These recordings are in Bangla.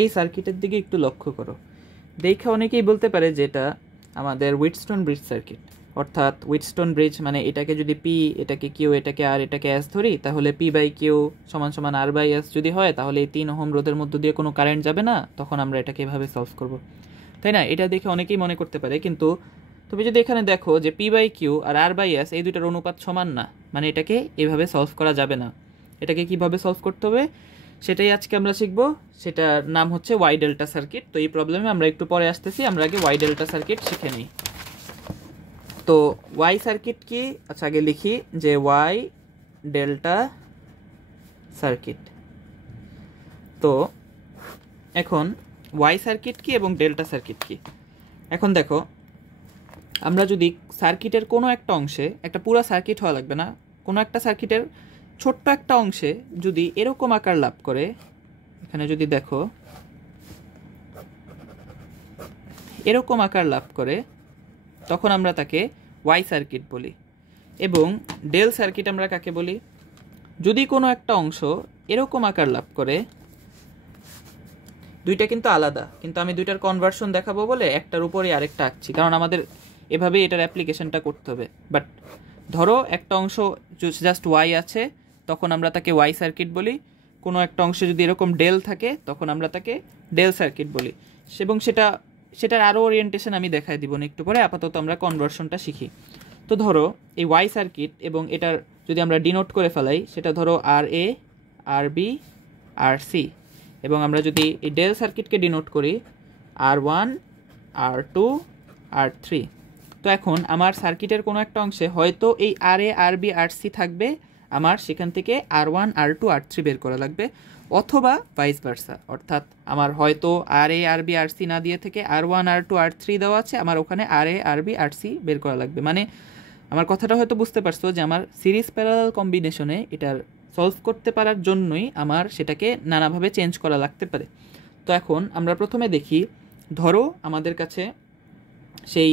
এই সার্কিটের দিকে একটু লক্ষ্য করো। দেখে অনেকেই বলতে পারে যে এটা আমাদের হুইটস্টোন ব্রিজ সার্কিট, অর্থাৎ হুইটস্টোন ব্রিজ মানে এটাকে যদি পি, এটাকে কিউ, এটাকে আর, এটাকে এস ধরি, তাহলে পি বাই কিউ সমান সমান আর বাই এস যদি হয়, তাহলে এই 3 ওহম রোধের মধ্য দিয়ে কোনো কারেন্ট যাবে না, তখন আমরা এটাকে এভাবে সলভ করব, তাই না? এটা দেখে অনেকেই মনে করতে পারে, কিন্তু তুমি যদি এখানে দেখো যে পি বাই কিউ আর আর বাই এস এই দুইটার অনুপাত সমান না, মানে এটাকে এভাবে সলভ করা যাবে না। এটাকে কিভাবে সলভ করতে হবে সেটাই আজকে আমরা শিখব। সেটার নাম হচ্ছে ওয়াই ডেল্টা সার্কিট। তো এই প্রবলেমে আমরা একটু পরে আসতেছি, আমরা আগে ওয়াই ডেল্টা সার্কিট শিখে নিই। তো ওয়াই সার্কিট কি, আচ্ছা আগে লিখি যে ওয়াই ডেল্টা সার্কিট। তো এখন ওয়াই সার্কিট কি এবং ডেল্টা সার্কিট কি, এখন দেখো আমরা যদি সার্কিটের কোনো একটা অংশে, একটা পুরো সার্কিট হওয়া লাগবে না, কোনো একটা সার্কিটের ছোট্ট একটা অংশে যদি এরকম আকার লাভ করে, এখানে যদি দেখো এরকম আকার লাভ করে, তখন আমরা তাকে ওয়াই সার্কিট বলি। এবং ডেল সার্কিট আমরা কাকে বলি? যদি কোনো একটা অংশ এরকম আকার লাভ করে, দুইটা কিন্তু আলাদা, কিন্তু আমি দুইটার কনভার্সন দেখাবো বলে একটার উপরে আরেকটা আঁকছি, কারণ আমাদের এভাবে এটার অ্যাপ্লিকেশনটা করতে হবে। বাট ধরো একটা অংশ জাস্ট ওয়াই আছে, তখন আমরা তাকে ওয়াই সার্কিট বলি। কোনো একটা অংশে যদি এরকম ডেল থাকে, তখন আমরা তাকে ডেল সার্কিট বলি। এবং সেটার আরও ওরিয়েন্টেশন আমি দেখাই দিব না একটু পরে, আপাতত আমরা কনভার্সনটা শিখি। তো ধরো এই ওয়াই সার্কিট এবং এটার যদি আমরা ডিনোট করে ফেলাই, সেটা ধরো আর এ, আর বি, আর সি, এবং আমরা যদি এই ডেল সার্কিটকে ডিনোট করি আর ওয়ান, আর টু, আর থ্রি। তো এখন আমার সার্কিটের কোনো একটা অংশে হয়তো এই আর এ, আর বি, আর সি থাকবে, আমার সেখান থেকে আর ওয়ান, আর টু, আর থ্রি বের করা লাগবে, অথবা ভাইস ভার্সা, অর্থাৎ আমার হয়তো আর এ, আর বি, আর সি না দিয়ে থেকে আর ওয়ান, আর টু, আর থ্রি দেওয়া আছে, আমার ওখানে আর এ, আর বি, আর সি বের করা লাগবে। মানে আমার কথাটা হয়তো বুঝতে পারছো যে আমার সিরিজ প্যারালাল কম্বিনেশনে এটার সলভ করতে পারার জন্যই আমার সেটাকে নানাভাবে চেঞ্জ করা লাগতে পারে। তো এখন আমরা প্রথমে দেখি, ধরো আমাদের কাছে সেই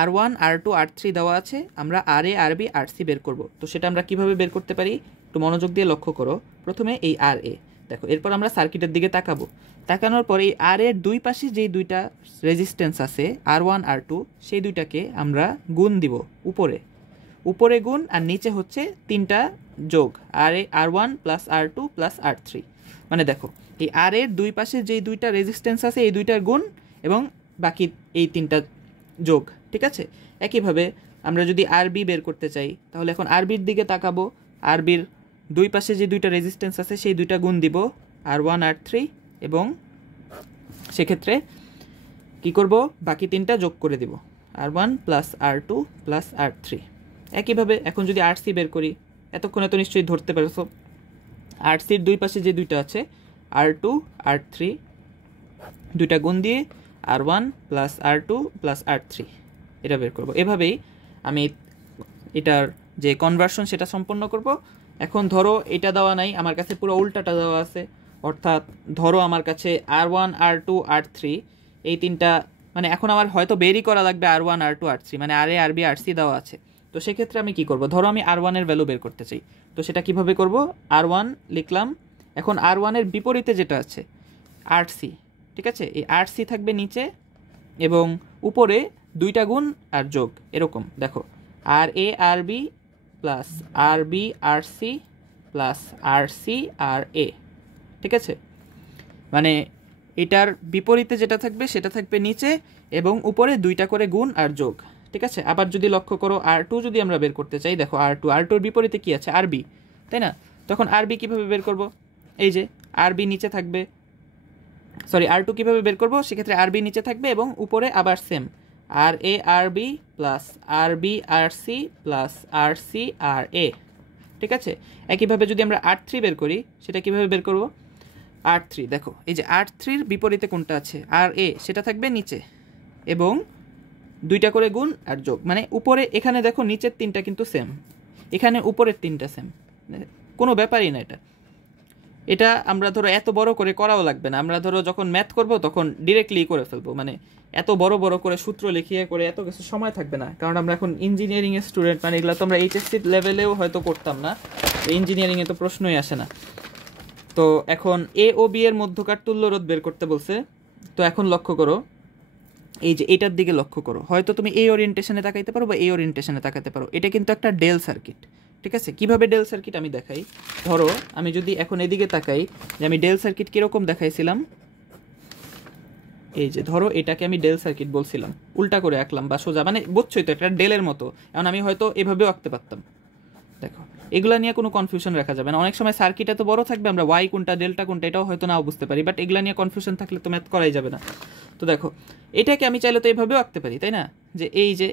আর ওয়ান, আর টু, আর থ্রি দেওয়া আছে, আমরা আর এ, আর বি, আর সি বের করব। তো সেটা আমরা কিভাবে বের করতে পারি একটু মনোযোগ দিয়ে লক্ষ্য করো। প্রথমে এই আর এ দেখো, এরপর আমরা সার্কিটের দিকে তাকাবো। তাকানোর পর এই আর এর দুই পাশে যেই দুইটা রেজিস্ট্যান্স আছে আর ওয়ান, আর টু, সেই দুইটাকে আমরা গুণ দিব, উপরে গুণ, আর নিচে হচ্ছে তিনটা যোগ, আর এ, আর ওয়ান প্লাস আর টু প্লাস আর থ্রি। মানে দেখো এই আর এর দুই পাশে যেই দুইটা রেজিস্ট্যান্স আছে এই দুইটার গুণ এবং বাকি এই তিনটা যোগ, ঠিক আছে? একইভাবে আমরা যদি আর বি বের করতে চাই, তাহলে এখন আর বির দিকে তাকাবো। আর বির দুই পাশে যে দুইটা রেজিস্ট্যান্স আছে সেই দুইটা গুণ দিব, আর ওয়ান, আর থ্রি, এবং সেক্ষেত্রে কী করব, বাকি তিনটা যোগ করে দিব, আর ওয়ান প্লাস আর টু প্লাস আর থ্রি। একইভাবে এখন যদি আর সি বের করি, এতক্ষণে তো নিশ্চয়ই ধরতে পারছো আর সির দুই পাশে যে দুইটা আছে আর টু, আর থ্রি, দুইটা গুণ দিয়ে আর ওয়ান প্লাস আর টু প্লাস আর থ্রি এটা বের করব। এভাবেই আমি এটার যে কনভার্সন সেটা সম্পন্ন করব। এখন ধরো এটা দেওয়া নাই, আমার কাছে পুরো উল্টাটা দেওয়া আছে, অর্থাৎ ধরো আমার কাছে আর ওয়ান, আর টু, আর থ্রি এই তিনটা, মানে এখন আমার হয়তো বেরই করা লাগবে আর ওয়ান, আর টু, আর থ্রি, মানে আর এ, আর বি, আর সি দেওয়া আছে। তো সেক্ষেত্রে আমি কি করব, ধরো আমি আর ওয়ানের ভ্যালু বের করতে চাই, তো সেটা কিভাবে করব, আর ওয়ান লিখলাম, এখন আর ওয়ানের বিপরীতে যেটা আছে আর সি, ঠিক আছে? এই আর সি থাকবে নিচে এবং উপরে দুইটা গুণ আর যোগ, এরকম দেখো আর এ, আর বি প্লাস আর বি, আর সি প্লাস আর সি, আর এ, ঠিক আছে? মানে এটার বিপরীতে যেটা থাকবে সেটা থাকবে নিচে এবং উপরে দুইটা করে গুণ আর যোগ, ঠিক আছে? আবার যদি লক্ষ্য করো আর টু যদি আমরা বের করতে চাই, দেখো আর টুর বিপরীতে কি আছে, আর বি, তাই না? তখন আর বি কীভাবে বের করব, এই যে আর বি নিচে থাকবে, সরি আর টু কীভাবে বের করবো, সেক্ষেত্রে আর বি নিচে থাকবে এবং উপরে আবার সেম আর এ, আর বি প্লাস আর বি, আর সি প্লাস আর সি, আর এ, ঠিক আছে? একইভাবে যদি আমরা আর থ্রি বের করি, সেটা কীভাবে বের করব, আর থ্রি দেখো এই যে আর থ্রির বিপরীতে কোনটা আছে, আর এ, সেটা থাকবে নিচে এবং দুইটা করে গুণ আর যোগ, মানে উপরে এখানে দেখো নিচের তিনটা কিন্তু সেম, এখানে উপরের তিনটা সেম, কোনো ব্যাপারই না। এটা আমরা ধরো এত বড় করে করাও লাগবে না, আমরা ধরো যখন ম্যাথ করব তখন ডিরেক্টলি করে ফেলবো, মানে এত বড় বড় করে সূত্র লিখিয়ে করে এত কিছু সময় থাকবে না, কারণ আমরা এখন ইঞ্জিনিয়ারিংয়ের স্টুডেন্ট, মানে এগুলো তো আমরা এইচএসসি লেভেলেও হয়তো করতাম না, ইঞ্জিনিয়ারিংয়ে তো প্রশ্নই আসে না। তো তো এখন এ ও বি এর মধ্যকার তুল্য রোধ বের করতে বলছে। তো এখন লক্ষ্য করো, এই যে এটার দিকে লক্ষ্য করো, হয়তো তুমি এই ওরিয়েন্টেশনে তাকাইতে পারো বা এই ওরিয়েন্টেশনে তাকাতে পারো। এটা কিন্তু একটা ডেল সার্কিট, ঠিক আছে? কিভাবে ডেল সার্কিট আমি দেখাই। ধরো আমি যদি এখন এদিকে তাকাই, যে আমি ডেল সার্কিট কীরকম দেখাইছিলাম, এই যে ধরো এটাকে আমি ডেল সার্কিট বলছিলাম, উল্টা করে আঁকলাম বা সোজা, মানে বুঝছোই তো, এটা ডেলের মতো। এখন আমি হয়তো এভাবেও আঁকতে পারতাম। দেখো এগুলা নিয়ে কোনো কনফিউশন রাখা যাবে না। অনেক সময় সার্কিট এত বড় থাকবে, আমরা ওয়াই কোনটা ডেল্টা কোনটা এটাও হয়তো নাও বুঝতে পারি, বাট এগুলা নিয়ে কনফিউশন থাকলে তো ম্যাথ করাই যাবে না। তো দেখো এটাকে আমি চাইলে তো এভাবেও আঁকতে পারি, তাই না? যে এই যে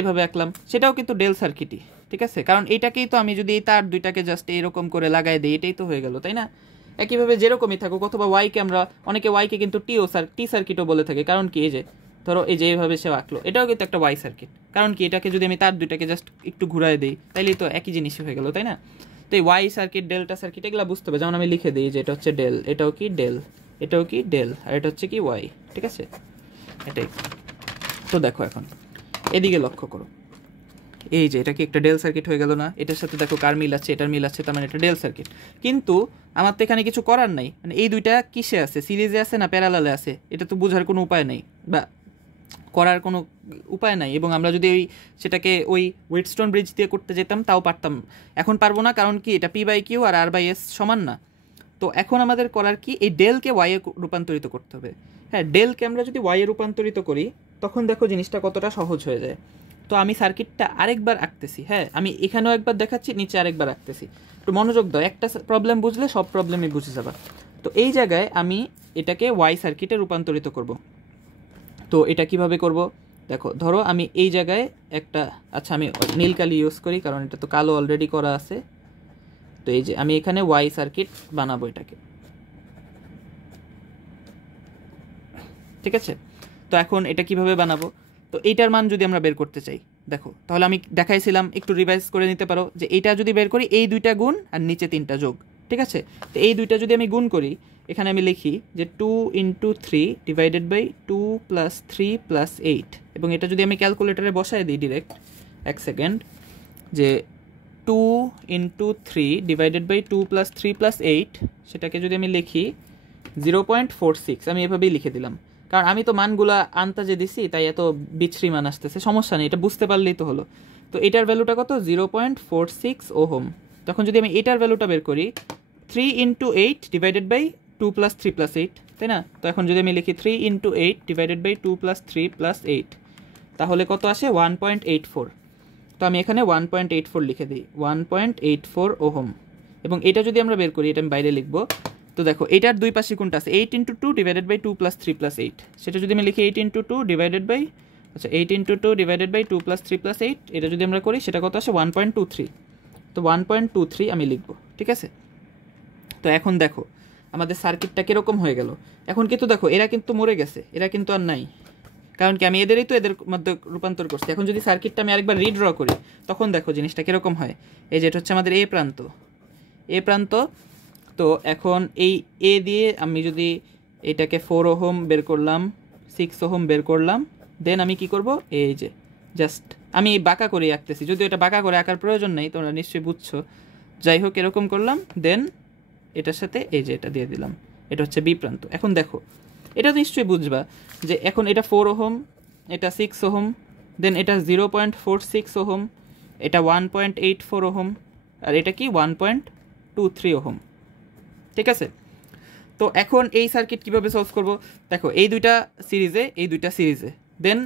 এভাবে আঁকলাম, সেটাও কিন্তু ডেল সার্কিটই, ঠিক আছে? কারণ এইটাকেই তো আমি যদি এই তার দুইটাকে জাস্ট এরকম করে লাগাই দিই, এটাই তো হয়ে গেল, তাই না? একইভাবে যেরকমই থাকুক, অথবা ওয়াইকে আমরা অনেকে ওয়াইকে কিন্তু টি সার্কিটও বলে থাকে। কারণ কি, এই যে ধরো এই যে এইভাবে সে আঁকলো, এটাও কিন্তু একটা ওয়াই সার্কিট। কারণ কি, এটাকে যদি আমি তার দুইটাকে জাস্ট একটু ঘুরাই দিই, তাইলেই তো একই জিনিসই হয়ে গেল, তাই না? তো এই ওয়াই সার্কিট, ডেল্টা সার্কিট এগুলো বুঝতে হবে। যেমন আমি লিখে দিই যে এটা হচ্ছে ডেল, এটাও কি ডেল, এটাও কি ডেল, আর এটা হচ্ছে কি ওয়াই, ঠিক আছে? এটাই। তো দেখো এখন এদিকে লক্ষ্য করো, এই যে এটা কি একটা ডেল সার্কিট হয়ে গেল না? এটার সাথে দেখো কার মিল আছে, এটার মিল আছে, তার মানে এটা ডেল সার্কিট। কিন্তু আমার তো এখানে কিছু করার নাই, মানে এই দুইটা কিসে আছে, সিরিজে আছে না প্যারালালে আছে, এটা তো বোঝার কোনো উপায় নেই বা করার কোনো উপায় নাই। এবং আমরা যদি সেটাকে ওই ওয়েটস্টোন ব্রিজ দিয়ে করতে যেতাম তাও পারতাম, এখন পারবো না। কারণ কি, এটা P/Q আর R/S সমান না। তো এখন আমাদের করার কি, এই ডেলকে ওয়াইয়ে রূপান্তরিত করতে হবে। হ্যাঁ, ডেলকে আমরা যদি ওয়াইয়ে রূপান্তরিত করি, তখন দেখো জিনিসটা কতটা সহজ হয়ে যায়। তো আমি সার্কিটটা আরেকবার আঁকতেছি। হ্যাঁ, আমি এখানেও একবার দেখাচ্ছি, নিচে আরেকবার আঁকতেছি। একটু মনোযোগ দাও, একটা প্রবলেম বুঝলে সব প্রবলেমই বুঝে যাবা। তো এই জায়গায় আমি এটাকে ওয়াই সার্কিটে রূপান্তরিত করব। তো এটা কিভাবে করব, দেখো ধরো আমি এই জায়গায় একটা, আচ্ছা আমি নীল কালি ইউজ করি কারণ এটা তো কালো অলরেডি করা আছে। তো এই যে আমি এখানে ওয়াই সার্কিট বানাবো এটাকে, ঠিক আছে? তো এখন এটা কিভাবে বানাবো, তো এইটার মান যদি আমরা বের করতে চাই, দেখো তাহলে আমি দেখাইছিলাম, একটু রিভাইজ করে নিতে পারো, যে এইটা যদি বের করি, এই দুইটা গুণ আর নিচে তিনটা যোগ, ঠিক আছে? তো এই দুইটা যদি আমি গুণ করি, এখানে আমি লিখি যে 2 × 3 ডিভাইডেড বাই 2 + 3 + 8, এবং এটা যদি আমি ক্যালকুলেটারে বসায় দিই ডিরেক্ট, এক সেকেন্ড, যে 2 × 3 ডিভাইডেড বাই 2 + 3 + 8, সেটাকে যদি আমি লিখি 0.46, আমি এভাবেই লিখে দিলাম। কারণ আমি তো মানগুলা আন্তাজে দিছি, তাই এত বিচ্ছিরি মান আসতেছে, সমস্যা নেই, এটা বুঝতে পারলেই তো হলো। তো এটার ভ্যালুটা কত, 0.46 ওহম। তখন যদি আমি এটার ভ্যালুটা বের করি, 3 × 8 ডিভাইডেড বাই 2 + 3 + 8, তাই না? তো এখন যদি আমি লিখি 3 × 8 ডিভাইডেড বাই 2 + 3 + 8, তাহলে কত আসে, 1.84। তো আমি এখানে 1.84 লিখে দিই, 1.84 ওহম। এবং এটা যদি আমরা বের করি, এটা আমি বাইরে লিখবো। তো দেখো এটার দুই পাশে কোনটা আছে, 8 × 2 ডিভাইডেড বাই 2 + 3 + 8, সেটা যদি আমি লিখি 8 × 2 ডিভাইডেড বাই, আচ্ছা 8 × 2 ডিভাইডেড বাই 2 + 3 + 8, এটা যদি আমরা করি, সেটা কত আসে, 1.23। তো 1.23 আমি লিখবো, ঠিক আছে? তো এখন দেখো আমাদের সার্কিটটা কীরকম হয়ে গেল। এখন কিন্তু দেখো এরা কিন্তু মরে গেছে, এরা কিন্তু আর নাই, কারণ কি আমি এদেরই তো এদের মধ্যে রূপান্তর করছি। এখন যদি সার্কিটটা আমি আরেকবার রিড্র করি, তখন দেখো জিনিসটা কীরকম হয়। এই যে এটা হচ্ছে আমাদের এ প্রান্ত। তো এখন এই এ দিয়ে আমি যদি এটাকে 4 ওহম বের করলাম, 6 ওহম বের করলাম, দেন আমি কি করব, এই যে জাস্ট আমি বাঁকা করে আঁকতেছি, যদিও এটা বাঁকা করে আঁকার প্রয়োজন নেই, তোমরা নিশ্চয়ই বুঝছো। যাই হোক, এরকম করলাম, দেন এটার সাথে এই যে এটা দিয়ে দিলাম, এটা হচ্ছে বি প্রান্ত। এখন দেখো এটা নিশ্চয়ই বুঝবা যে এখন এটা 4 ওহম, এটা 6 ওহম, দেন এটা 0.46 ওহম, এটা 1.84 ওহম, আর এটা কি 1.23 ওহম, ঠিক আছে? তো এখন এই সার্কিট কিভাবে সলভ করব, দেখো এই দুইটা সিরিজে, দেন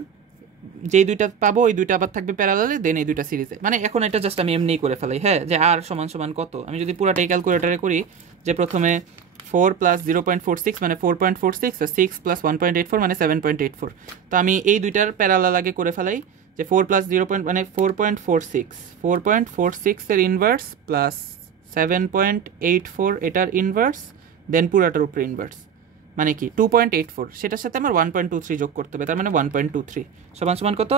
যেই দুইটা পাবো ওই দুইটা আবার থাকবে প্যারালালে, দেন এই দুইটা সিরিজে। মানে এখন এটা জাস্ট আমি এমনিই করে ফেলাই। হ্যাঁ, যে আর সমান সমান কত, আমি যদি পুরাটাই ক্যালকুলেটারে করি, যে প্রথমে 4 + 0.46 মানে 4.46, আর 6 + 1.84 মানে 7.84। তো আমি এই দুইটার প্যারালাল আগে করে ফেলাই, যে 4 + 0 মানে 4.46 এর ইনভার্স প্লাস 7.84 এটার ইনভার্স, দেন পুরাটার উপরে ইনভার্স, মানে কি 2.84, সেটার সাথে আমার 1.23 যোগ করতে হবে, তার মানে 1.23 সমান সমান কত,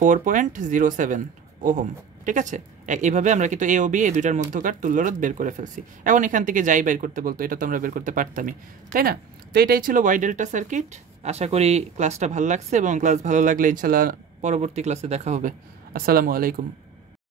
4.07 ওহম, ঠিক আছে? এইভাবে আমরা কিন্তু এ ও বি এই দুইটার মধ্যকার তুল্যরোধ বের করে ফেলছি। এখন এখান থেকে যাই বের করতে বলতো, এটা তো আমরা বের করতে পারতামই, তাই না? তো এটাই ছিল ওয়াই ডেল্টা সার্কিট। আশা করি ক্লাসটা ভালো লাগছে, এবং ক্লাস ভালো লাগলে ইনশাল্লাহ পরবর্তী ক্লাসে দেখা হবে। আসসালামু আলাইকুম।